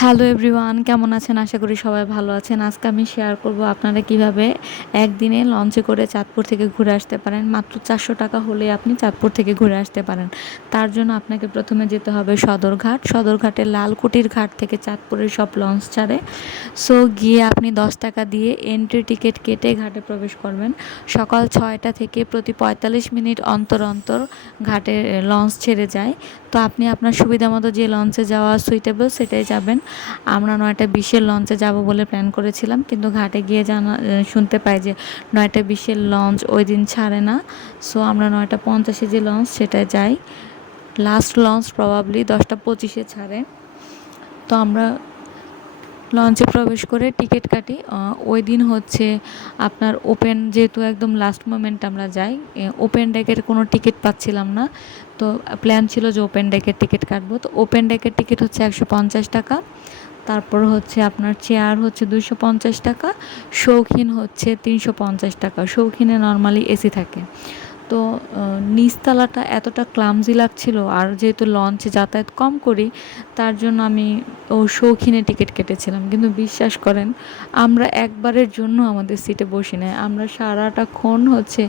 Hello everyone, কেমন আছেন? আশা করি সবাই ভালো আছেন। আজকে আমি শেয়ার করব আপনারা কিভাবে একদিনে লঞ্চে করে চাঁদপুর থেকে ঘুরে আসতে পারেন। মাত্র 400 টাকা হলে আপনি চাঁদপুর থেকে ঘুরে আসতে পারেন। তার জন্য আপনাকে প্রথমে যেতে হবে সদরঘাট। সদরঘাটের লালকুটির ঘাট থেকে চাঁদপুরের সব লঞ্চ ছাড়ে। সো গিয়ে আপনি 10 টাকা দিয়ে এন্ট্রি টিকিট কেটে ঘাটে প্রবেশ করবেন। সকাল 6টা থেকে প্রতি 45 মিনিট অন্তর অন্তর ঘাটে লঞ্চ ছেড়ে যায়। তো আপনি আপনার সুবিধা মতো যে লঞ্চে যাওয়া সুইটেবল সেটাই যাবেন। আমরা 9টা 20-এর লঞ্চে যাব বলে প্ল্যান করেছিলাম, কিন্তু ঘাটে গিয়ে শুনতে পাই যে 9টা 20-এর লঞ্চ ওই দিন ছাড়ে না। সো আমরা 9টা 50-এ যে লঞ্চ সেটায় যাই। লাস্ট লঞ্চ প্রবাবলি 10টা 25-এ ছাড়ে। তো আমরা লঞ্চে প্রবেশ করে টিকিট কাটি। ওই দিন হচ্ছে আপনার ওপেন, যেহেতু একদম লাস্ট মোমেন্ট আমরা যাই, ওপেন ডেকের কোনো টিকিট পাচ্ছিলাম না। তো প্ল্যান ছিল যে ওপেন ডেকের টিকিট কাটবো। তো ওপেন ডেকের টিকিট হচ্ছে 150 টাকা। তারপর হচ্ছে আপনার চেয়ার হচ্ছে 250 টাকা, শৌখিন হচ্ছে 350 টাকা। শৌখিনে নর্মালি এসি থাকে। তো নিচতলাটা এতটা ক্লামজি লাগছিল, আর যেহেতু লঞ্চে যাতায়াত কম করি তার জন্য আমি শৌখিনে টিকিট কেটেছিলাম। কিন্তু বিশ্বাস করেন, আমরা একবারের জন্য আমাদের সিটে বসি নাই। আমরা সারাটাক্ষণ হচ্ছে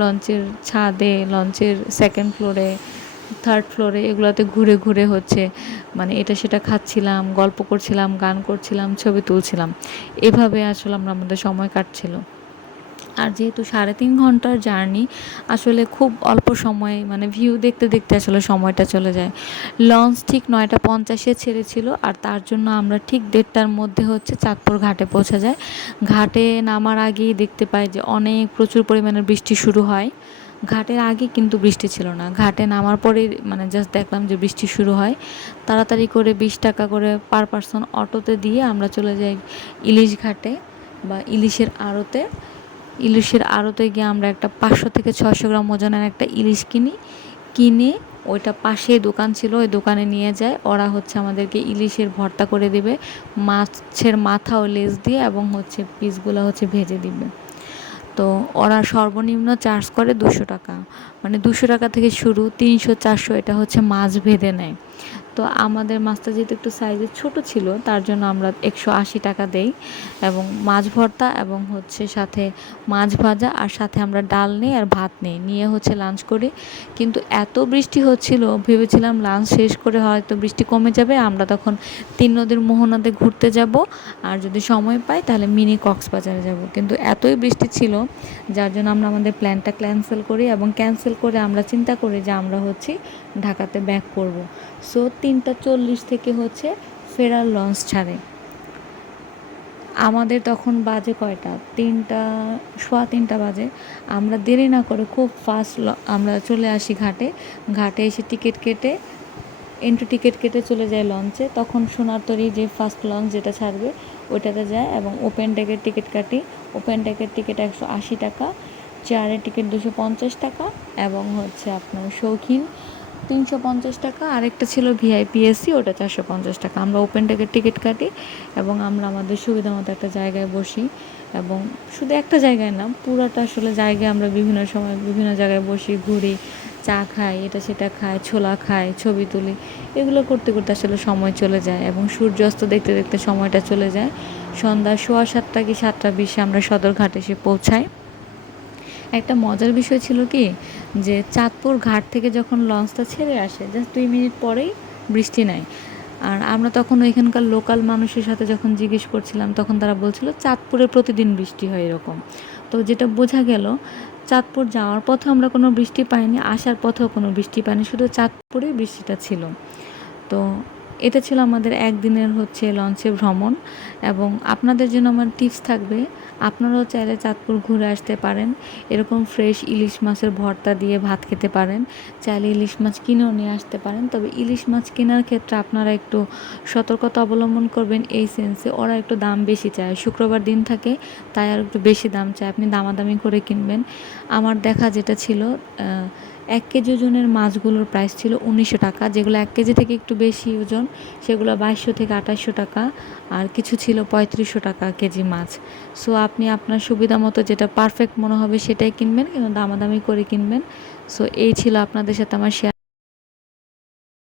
লঞ্চের ছাদে, লঞ্চের সেকেন্ড ফ্লোরে, থার্ড ফ্লোরে এগুলোতে ঘুরে ঘুরে হচ্ছে মানে এটা সেটা খাচ্ছিলাম, গল্প করছিলাম, গান করছিলাম, ছবি তুলছিলাম। এভাবে আসলে আমাদের সময় কাটছিল। আর যেহেতু 3.5 ঘন্টার জার্নি, আসলে খুব অল্প সময়ে মানে ভিউ দেখতে দেখতে আসলে সময়টা চলে যায়। লঞ্চ ঠিক 9টা 50-এ ছেড়েছিল, আর তার জন্য আমরা ঠিক 1:30টার মধ্যে হচ্ছে চাঁদপুর ঘাটে পৌঁছে যাই। ঘাটে নামার আগেই দেখতে পাই যে প্রচুর পরিমাণে বৃষ্টি শুরু হয়। ঘাটের আগে কিন্তু বৃষ্টি ছিল না, ঘাটে নামার পরে মানে জাস্ট দেখলাম যে বৃষ্টি শুরু হয়। তাড়াতাড়ি করে 20 টাকা করে পার পারসন অটোতে দিয়ে আমরা চলে যাই ইলিশ ঘাটে বা ইলিশের আড়তে গিয়ে আমরা একটা 500 থেকে 600 গ্রাম ওজনের একটা ইলিশ কিনে ওইটা পাশে দোকান ছিল, ওই দোকানে নিয়ে যায়। ওরা হচ্ছে আমাদেরকে ইলিশের ভর্তা করে দিবে, মাছের মাথা ও লেজ দিয়ে, এবং হচ্ছে পিসগুলো হচ্ছে ভেজে দিবে। তো ওরা সর্বনিম্ন চার্জ করে 200 টাকা, মানে 200 টাকা থেকে শুরু, 300 400 এটা হচ্ছে মাছ ভেদে নেয়। তো আমাদের মাছটা যেহেতু একটু সাইজে ছোট ছিল, তার জন্য আমরা 180 টাকা দেই, এবং মাছ ভর্তা এবং হচ্ছে সাথে মাছ ভাজা, আর সাথে আমরা ডাল নিই আর ভাত নিয়ে হচ্ছে লাঞ্চ করি। কিন্তু এত বৃষ্টি হচ্ছিল, ভেবেছিলাম লাঞ্চ শেষ করে হয়তো বৃষ্টি কমে যাবে, আমরা তখন 3 নদীর মোহনাতে ঘুরতে যাব, আর যদি সময় পাই তাহলে মিনি কক্সবাজারে যাব। কিন্তু এতই বৃষ্টি ছিল, যার জন্য আমরা আমাদের প্ল্যানটা ক্যান্সেল করি, এবং ক্যান্সেল করে আমরা চিন্তা করি যে আমরা হচ্ছে ঢাকাতে ব্যাক করব। সো 3টা 40 থেকে হচ্ছে ফেরার লঞ্চ ছাড়ে। আমাদের তখন বাজে কয়টা, 3টা, সোয়া 3টা বাজে। আমরা দেরি না করে খুব ফাস্ট আমরা চলে আসি ঘাটে। ঘাটে এসে এন্ট্রি টিকিট কেটে চলে যায় লঞ্চে। তখন সোনারতরী যে ফার্স্ট লঞ্চ যেটা ছাড়বে ওইটাতে যায়, এবং ওপেন ডেকের টিকিট কাটি। ওপেন ডেকের টিকিট 180 টাকা, চেয়ারের টিকিট 250 টাকা, এবং হচ্ছে আপনার শৌখিন 350 টাকা। আরেকটা ছিল ভিআইপি এসি, ওটা 450 টাকা। আমরা ওপেন ডেকের টিকিট কাটি, এবং আমরা আমাদের সুবিধা মতো একটা জায়গায় বসি। এবং শুধু একটা জায়গায় না, পুরাটা আসলে জায়গায় আমরা বিভিন্ন সময় বিভিন্ন জায়গায় বসি, ঘুরি, চা খাই, এটা সেটা খাই, ছোলা খাই, ছবি তুলি। এগুলো করতে করতে আসলে সময় চলে যায়, এবং সূর্যাস্ত দেখতে দেখতে সময়টা চলে যায়। সন্ধ্যা 6:15 কি 7:20 আমরা সদরঘাট এসে পৌঁছাই। একটা মজার বিষয় ছিল কি, যে চাঁদপুর ঘাট থেকে যখন লঞ্চটা ছেড়ে আসে জাস্ট 2 মিনিট পরেই বৃষ্টি নাই। আর আমরা তখন ওইখানকার লোকাল মানুষের সাথে যখন জিজ্ঞেস করছিলাম, তখন তারা বলছিল চাঁদপুরে প্রতিদিন বৃষ্টি হয় এরকম। তো যেটা বোঝা গেল, চাঁদপুর যাওয়ার পথে আমরা কোনো বৃষ্টি পাইনি, আসার পথেও কোনো বৃষ্টি পাইনি, শুধু চাঁদপুরেই বৃষ্টিটা ছিল। তো এটা ছিল আমাদের একদিনের হচ্ছে লঞ্চে ভ্রমণ। এবং আপনাদের জন্য আমার টিপস থাকবে, আপনারাও চাইলে চাঁদপুর ঘুরে আসতে পারেন। এরকম ফ্রেশ ইলিশ মাছের ভর্তা দিয়ে ভাত খেতে পারেন। চাইলে ইলিশ মাছ কিনেও নিয়ে আসতে পারেন, তবে ইলিশ মাছ কেনার ক্ষেত্রে আপনারা একটু সতর্কতা অবলম্বন করবেন এই সেন্সে, ওরা একটু দাম বেশি চায়। শুক্রবার দিন থাকে, তাই আর একটু বেশি দাম চায়, আপনি দামাদামি করে কিনবেন। আমার দেখা যেটা ছিল, 1 কেজি ওজনের মাছগুলোর প্রাইস ছিল 1900 টাকা। যেগুলো 1 কেজি থেকে একটু বেশি ওজন সেগুলো 2200 থেকে 2800 টাকা, আর কিছু ছিল 3500 টাকা কেজি মাছ। সো আপনি আপনার সুবিধা মতো যেটা পারফেক্ট মনে হবে সেটাই কিনবেন, কিন্তু দামাদামি করে কিনবেন। সো এই ছিল আপনাদের সাথে আমার শেয়ার।